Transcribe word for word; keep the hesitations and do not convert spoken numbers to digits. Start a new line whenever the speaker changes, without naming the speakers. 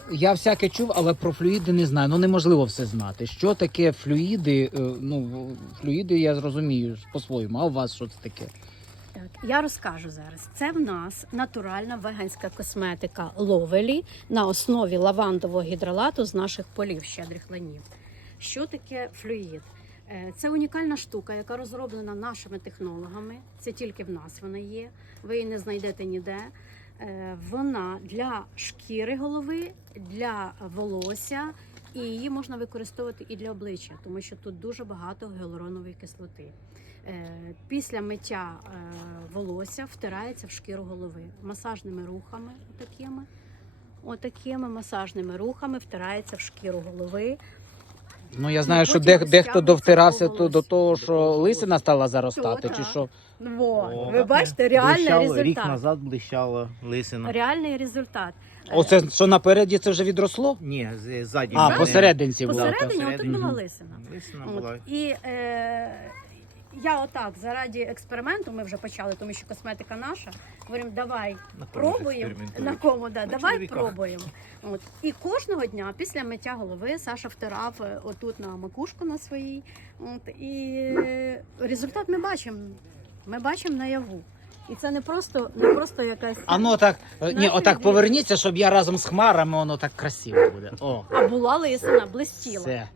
Я всяке чув, але про флюїди не знаю. Ну неможливо все знати. Що таке флюїди? Е, Ну, флюїди я зрозумію по-своєму. А у вас що це таке?
Так, я розкажу зараз. Це в нас натуральна веганська косметика Ловелі на основі лавандового гідролату з наших полів щедрих ланів. Що таке флюїд? Е, Це унікальна штука, яка розроблена нашими технологами. Це тільки в нас вона є. Ви її не знайдете ніде. Е, Вона для шкіри голови, для волосся, і її можна використовувати і для обличчя, тому що тут дуже багато гіалуронової кислоти. Е, Після миття е, волосся втирається в шкіру голови масажними рухами, отакими, отакими масажними рухами втирається в шкіру голови.
Ну я знаю,
І
що
потім
дех, дехто
розтягується
довтирався
по
то, до
волосю.
того, що лисина стала заростати,
То,
чи
так.
що.
Во,
О,
ви бачите, реальний
блищало,
результат.
Рік назад блищала лисина.
Реальний результат. Е,
Оце що напереді це вже відросло?
Ні, з- ззаді.
А,
не-
посерединці було.
Посередині отут
посередині.
була лисина.
Лисина
От.
була.
І е, я отак, заради експерименту, ми вже почали, тому що косметика наша, говоримо, давай
На кому
пробуємо,
експериментують?
на кому, да,
На
давай
чоловіках.
пробуємо. От. І кожного дня після миття голови Саша втирав е, отут на макушку на своїй. От. І е, результат ми бачимо. Ми бачимо наяву. І це не просто, не просто якась...
А ну так, е, ні,
Наші
отак
люди.
поверніться, щоб я разом з хмарами, воно так красиво буде. О,
А була лисина, блистіла.
все.